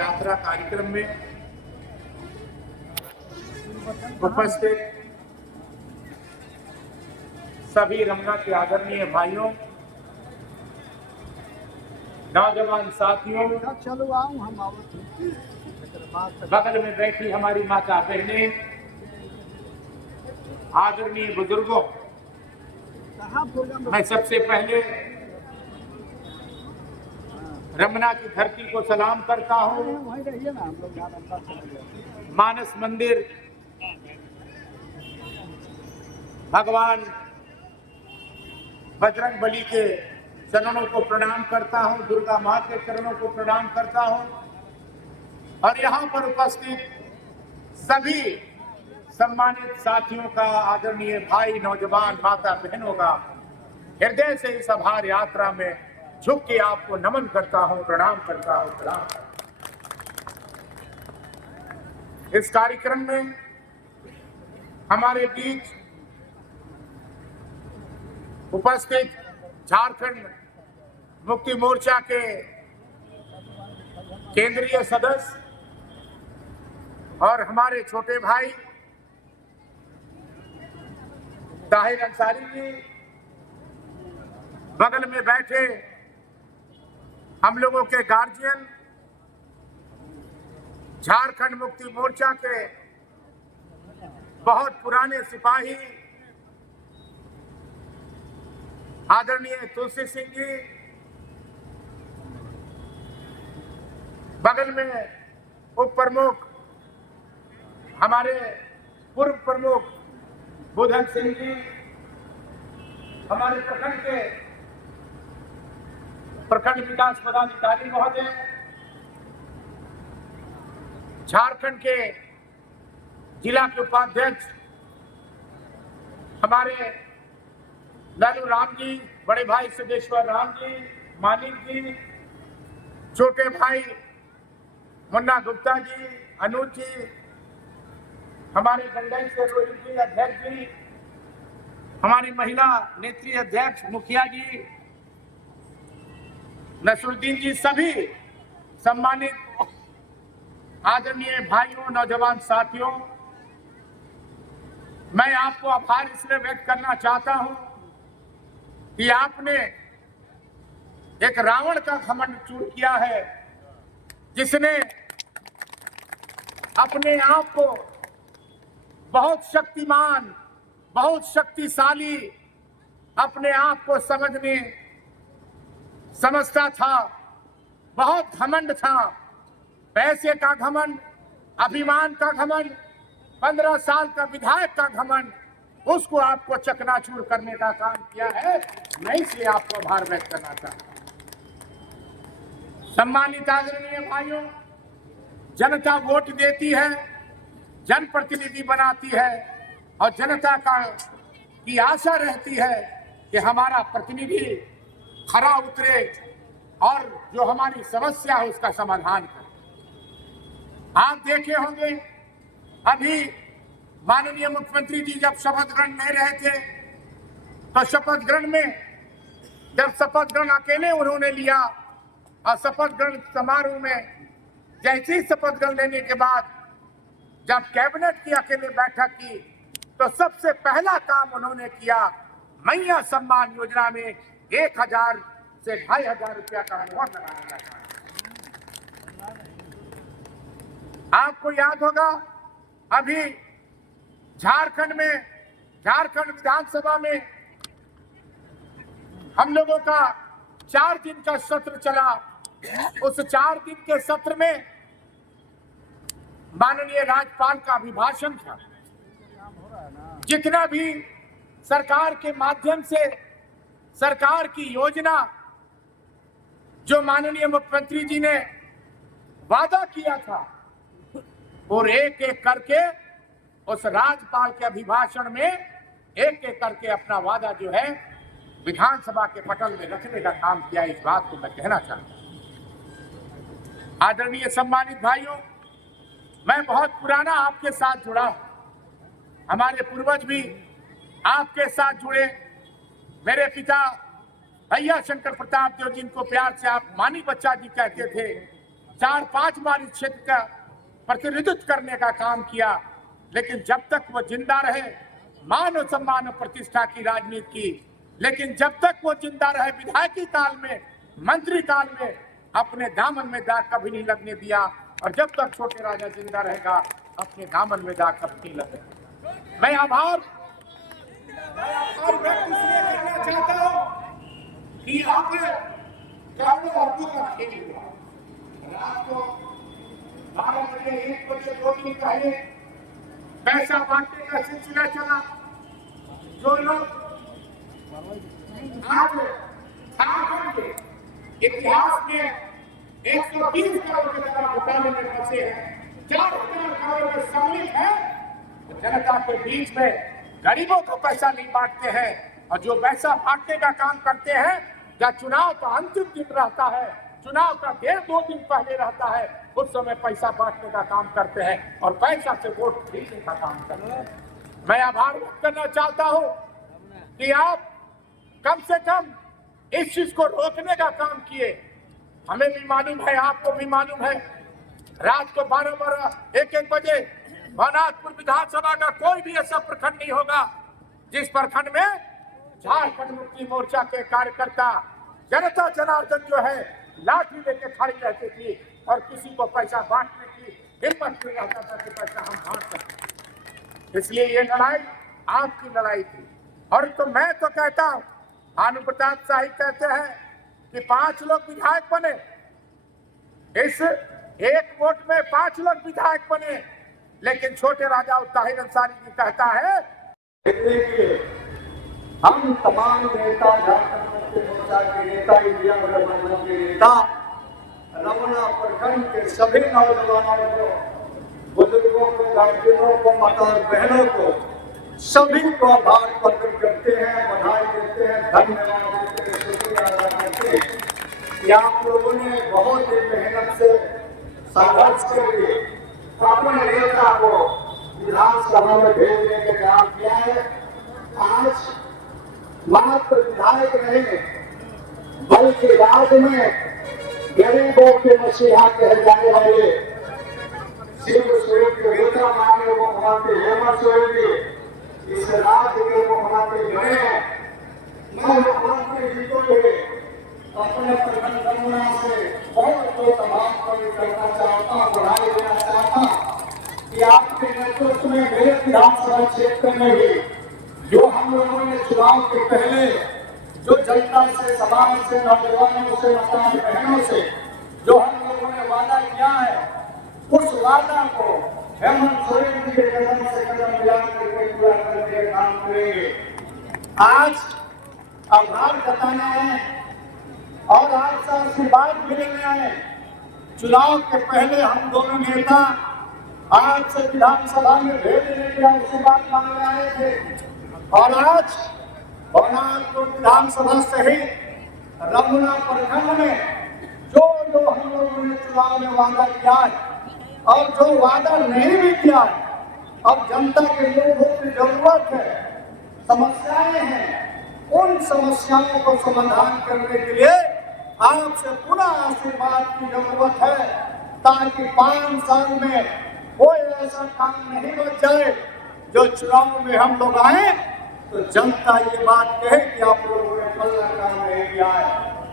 यात्रा कार्यक्रम में उपस्थित सभी रमना के आदरणीय भाइयों, नौजवान साथियों, बगल में बैठी हमारी माता बहनें, आदरणीय बुजुर्गों, मैं सबसे पहले रमना की धरती को सलाम करता हूं। मानस मंदिर, भगवान बजरंग बली के चरणों को प्रणाम करता हूं, दुर्गा माँ के चरणों को प्रणाम करता हूं और यहाँ पर उपस्थित सभी सम्मानित साथियों का, आदरणीय भाई, नौजवान, माता बहनों का हृदय से इस आभार यात्रा में झुक के आपको नमन करता हूं, प्रणाम करता हूं, प्रणाम। इस कार्यक्रम में हमारे बीच उपस्थित झारखंड मुक्ति मोर्चा के केंद्रीय सदस्य और हमारे छोटे भाई ताहिर अंसारी जी, बगल में बैठे हम लोगों के गार्जियन, झारखंड मुक्ति मोर्चा के बहुत पुराने सिपाही आदरणीय तुलसी सिंह जी, बगल में उप प्रमुख हमारे पूर्व प्रमुख बुधन सिंह जी, हमारे प्रखंड के प्रखंड विकास पदाधिकारी महोदय, झारखंड के जिला के उपाध्यक्ष हमारे लालू राम जी, बड़े भाई सिद्धेश्वर राम जी, मानिक जी, छोटे भाई मुन्ना गुप्ता जी, अनुज जी, हमारे गंडई से रोहित जी अध्यक्ष जी, हमारी महिला नेत्री अध्यक्ष मुखिया जी, नसरुद्दीन जी, सभी सम्मानित आदरणीय भाइयों, नौजवान साथियों, मैं आपको आभार इसलिए व्यक्त करना चाहता हूं कि आपने एक रावण का घमंड चूर किया है, जिसने अपने आप को बहुत शक्तिमान, बहुत शक्तिशाली अपने आप को समझता था, बहुत घमंड था, पैसे का घमंड, अभिमान का घमंड, 15 साल का विधायक का घमंड, उसको आपको चकनाचूर करने का काम किया है। मैं इसलिए आपको आभार व्यक्त करना चाहता हूं। सम्मानित आदरणीय भाइयों, जनता वोट देती है, जनप्रतिनिधि बनाती है और जनता की आशा रहती है कि हमारा प्रतिनिधि खरा उतरे और जो हमारी समस्या है उसका समाधान करे। आप देखे होंगे अभी माननीय मुख्यमंत्री जी जब शपथ ग्रहण ले रहे थे तो शपथ ग्रहण में जब शपथ ग्रहण अकेले उन्होंने लिया और शपथ ग्रहण समारोह में जैसे ही शपथ ग्रहण लेने के बाद जब कैबिनेट की अकेले बैठक की तो सबसे पहला काम उन्होंने किया, मैया सम्मान योजना में 1000 से 2500 रुपया का अनुमान लगाने का काम। आपको याद होगा अभी झारखंड विधानसभा में हम लोगों का 4 दिन का सत्र चला। उस 4 दिन के सत्र में माननीय राज्यपाल का अभिभाषण था। जितना भी सरकार के माध्यम से सरकार की योजना जो माननीय मुख्यमंत्री जी ने वादा किया था और एक एक करके उस राज्यपाल के अभिभाषण में एक एक करके अपना वादा जो है विधानसभा के पटल में रखने का काम किया। इस बात को मैं कहना चाहता हूं। आदरणीय सम्मानित भाइयों, मैं बहुत पुराना आपके साथ जुड़ा हूं। हमारे पूर्वज भी आपके साथ जुड़े। मेरे पिता भैया शंकर प्रताप देव, जिनको प्यार से आप मानी बच्चा जी कहते थे, 4-5 बार इस क्षेत्र का प्रतिनिधित्व करने का काम किया, लेकिन जब तक वो जिंदा रहे मान और सम्मान और प्रतिष्ठा की राजनीति की, लेकिन जब तक वो जिंदा रहे विधायकी काल में, मंत्री काल में अपने दामन में दाग कभी नहीं लगने दिया, और जब तक छोटे राजा जिंदा रहेगा अपने दामन में दाग कभी नहीं लगेगा। मैं आभार व्यक्त इसलिए करना चाहता हूं कि यहाँ पे करोड़ों अरबों का खेल हुआ। रात को 12 बजे 1 बजे 2 दिन पहले पैसा बांटने का सिलसिला चला। जो लोग आज झारखंड के इतिहास में 130 करोड़ के तरह घोटाले में फंसे हैं, 4,000 करोड़ में सम्मिलित है, तो जनता के बीच में गरीबों को पैसा नहीं बांटते हैं, और जो पैसा बांटने का काम करते हैं या चुनाव का अंतिम दिन रहता है, चुनाव का 1.5-2 दिन पहले रहता है, उस समय पैसा बांटने का काम करते हैं और पैसा से वोट खरीदने का काम करते हैं। मैं आभार व्यक्त करना चाहता हूं कि आप कम से कम इस चीज को रोकने का काम किए। हमें भी मालूम है, आपको भी मालूम है, रात को 12-12 1-1 बजे भवनाथपुर विधानसभा का कोई भी ऐसा प्रखंड नहीं होगा जिस प्रखंड में झारखंड मुक्ति मोर्चा के कार्यकर्ता जनता जनार्दन जो है लाठी लेके खड़ी रहती थी और किसी को पैसा बांटने की हिम्मत नहीं रहता था कि पैसा हम बांट सकते। इसलिए ये लड़ाई आपकी लड़ाई थी। और तो मैं तो कहता हूं, भानु प्रताप शाही कहते हैं कि 5 लोग विधायक बने, इस 1 वोट में 5 लोग विधायक बने, लेकिन छोटे राजा ताहिर अंसारी जी कहता है हम तमाम नेता, झारखंड मुक्ति मोर्चा के नेता, इंडिया गठबंधन के नेता, रमना प्रखंड के सभी नौजवानों को, बुजुर्गों को, गार्जियनों को, माता और बहनों को, सभी को आभार प्रकट करते हैं, बधाई देते हैं, धन्यवाद देते हैं, शुक्रिया अदा करते हैं कि आप लोगों ने बहुत ही मेहनत से संघर्ष करके अपने नेता को विधानसभा में भेजने का काम किया है। आज मात्र विधायक नहीं बल्कि राज्य में गरीबों के मसीहा कहे जाने वाले शिव स्वरूप के नेता माननीय मुख्यमंत्री हेमंत सोरेन जी इस राज्य के मुख्यमंत्री बने हैं। मैं मुख्यमंत्री जी को अपने प्रबंधन से बहुत बहुत आभार करना चाहता हूँ, बधाई देना चाहता हूँ कि आपके नेतृत्व में मेरे विधानसभा क्षेत्र में भी जो हम लोगों ने चुनाव के पहले जो जनता से, समाज से, नौजवानों से, माता बहनों से जो हम लोगों ने वादा किया है, उस वादा को हेमंत सोरेन जी के कदम से कदम मिला करके पूरा करने का काम करेंगे। आज आभार जताना है और आपसे आशीर्वाद भी लेना है। चुनाव के पहले हम दोनों नेता आज से विधानसभा में भेजने के आशीर्वाद मांगने आए थे, और आज भवनाथपुर विधानसभा सहित रमना प्रखंड में जो हम लोगों ने चुनाव में वादा किया है और जो वादा नहीं भी किया है, अब जनता के लोगों की जरूरत है, समस्याएं हैं, उन समस्याओं को समाधान करने के लिए आपसे पुनः आशीर्वाद की जरूरत है, ताकि 5 साल में कोई ऐसा काम नहीं बच जाए जो चुनाव में हम लोग आए तो जनता ये बात कहे कि आप लोगों ने फलना काम नहीं किया है।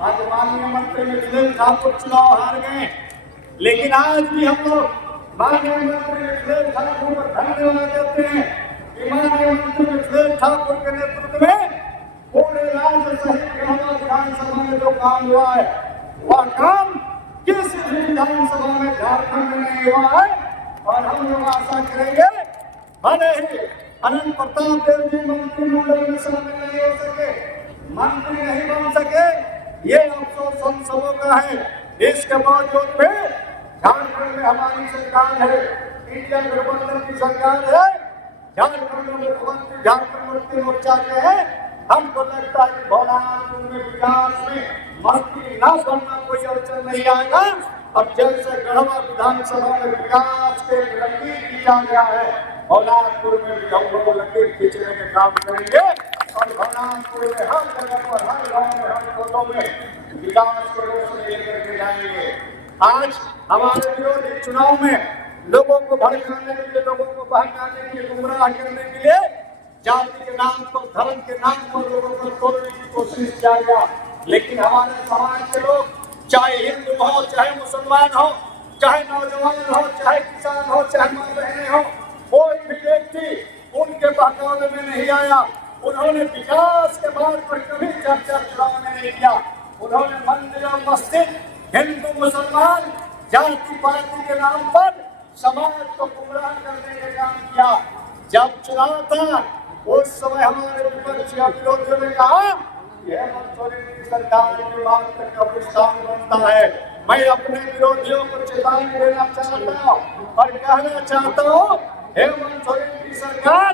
आज माननीय मंत्री मिथिलेश ठाकुर चुनाव हार गए, लेकिन आज भी हम लोग माननीय मंत्री मिथिलेश ठाकुर को धन्यवाद देते हैं कि माननीय मंत्री मिथिलेश ठाकुर के नेतृत्व में पूरे राज्य सहित विधानसभा में जो काम हुआ है वह काम किसी भी विधानसभा में झारखंड में नहीं हुआ है। और हम लोग आशा करेंगे, भले ही अनंत प्रताप देव जी मंत्रिमंडल में शामिल नहीं हो सके, मंत्री नहीं बन सके, ये अफसोस हम सबों का है। इसके बावजूद भी झारखंड में हमारी सरकार है, इंडिया गठबंधन की सरकार है, झारखंड में मुख्यमंत्री झारखंड मुक्ति मोर्चा के है। हमको लगता है कि भवनाथपुर में विकास में मंत्री न बनना कोई अड़चन नहीं आएगा। अब जैसे गढ़वा विधानसभा में विकास के लकीर खींचा गया है, भवनाथपुर में भी हम लोग लकीर खींचने के काम करेंगे और भवनाथपुर में हर जगह पर, हर गांव में, हर टोलों में विकास के रोशनी लेकर के जाएंगे। आज हमारे विरोधी चुनाव में लोगों को भड़काने के लिए, लोगों को बहकाने के लिए, गुमराह करने के लिए जाति के नाम पर, धर्म के नाम पर लोगों को तोड़ने की कोशिश किया गया। लेकिन हमारे समाज के लोग, चाहे हिंदू हो, चाहे मुसलमान हो, चाहे नौजवान हो, चाहे किसान हो, चाहे माँ बहनें हो, कोई भी व्यक्ति उनके बहकावे में नहीं आया। उन्होंने विकास के बात पर कभी चर्चा चुनाव में नहीं किया। उन्होंने मंदिर और मस्जिद, हिंदू मुसलमान, जाति पाति के नाम पर समाज को गुमराह करने का काम किया। जब चुनाव था उस समय हमारे विपक्ष या विरोधियों ने कहा हेमंत सोरेन की सरकार के बाद तक कब्रिस्तान बनता है। मैं अपने विरोधियों को चेतावनी देना चाहता हूँ और कहना चाहता हूँ, हेमंत सोरेन की सरकार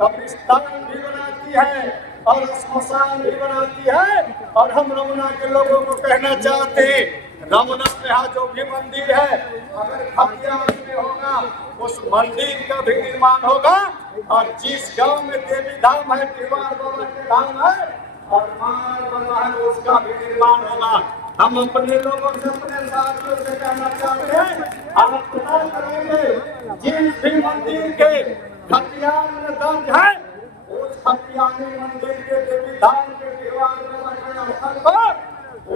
कब्रिस्तान भी बनाती है और स्मशान भी बनाती है। और हम रमुना के लोगों को कहना चाहते हैं, रमुना में यहाँ जो भी मंदिर है, अगर खतियान में होगा उस मंदिर का भी निर्माण होगा। और जिस गांव में देवी धाम है, दीवार बाबा के धाम है और मार बाबा है, उसका भी निर्माण होगा। हम अपने लोगों से, अपने साथियों से कहना चाहते हैं, आप पता करेंगे जिस भी मंदिर के खतियान में दर्ज है, उस खतियानी मंदिर के देवी धाम के दीवार बाबा के स्थल पर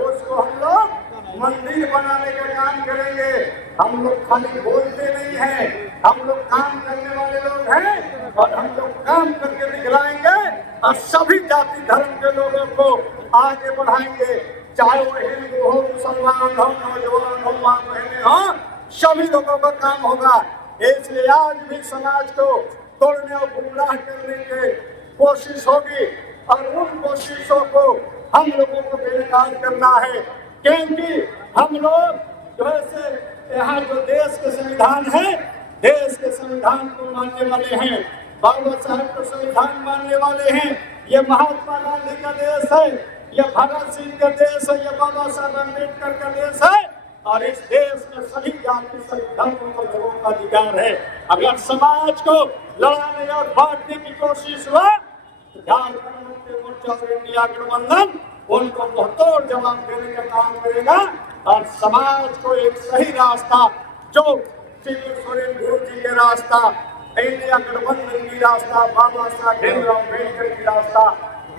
उसको हम लोग मंदिर बनाने का काम करेंगे। हम लोग खाली बोलते नहीं हैं, हम लोग काम करने वाले लोग हैं और हम लोग काम करके दिखलाएंगे और सभी जाति धर्म के लोगों को आगे बढ़ाएंगे। चाहे वो हिंदू हो, मुसलमान हो, नौजवान हो, माँ बहने हो, सभी लोगों का काम होगा। इसलिए आज भी समाज को तोड़ने और गुमराह करने की कोशिश होगी और उन कोशिशों को हम लोगों को बेनकाब करना है। क्योंकि हम लोग जो है यहाँ जो देश के संविधान है, देश के संविधान को मानने वाले हैं, बाबा साहब को संविधान मानने वाले हैं। ये महात्मा गांधी का देश है, ये भगत सिंह का देश है, ये बाबा साहब अम्बेडकर का देश है और इस देश में सभी जाति, सभी धर्मों को लोगों का अधिकार है। अगर समाज को लड़ाने और बांटने की कोशिश हुआ, झारखंड मुक्ति मोर्चा और इंडिया गठबंधन उनको मुंहतोड़ जवाब देने का काम करेगा और समाज को एक सही रास्ता, जो शिबू सोरेन जी के रास्ता, इंडिया गठबंधन की रास्ता, बाबा साहब भीमराव अम्बेडकर की रास्ता,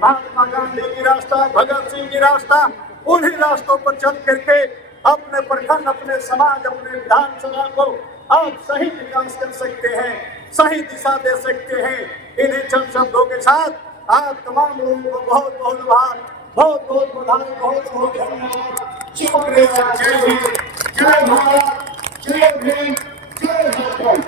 महात्मा गांधी की रास्ता, भगत सिंह की रास्ता, उन्हीं रास्तों पर चल करके अपने प्रखंड, अपने समाज, अपने विधानसभा को आप सही विकास कर सकते हैं, सही दिशा दे सकते हैं। इन्हीं चंद शब्दों के साथ आप तमाम लोगों को बहुत बहुत आभार, बहुत बहुत बधाई, बहुत बहुत धन्यवाद। शुक्रिया। जय हिंद, जय भारत, जय भीम, जय झारखंड।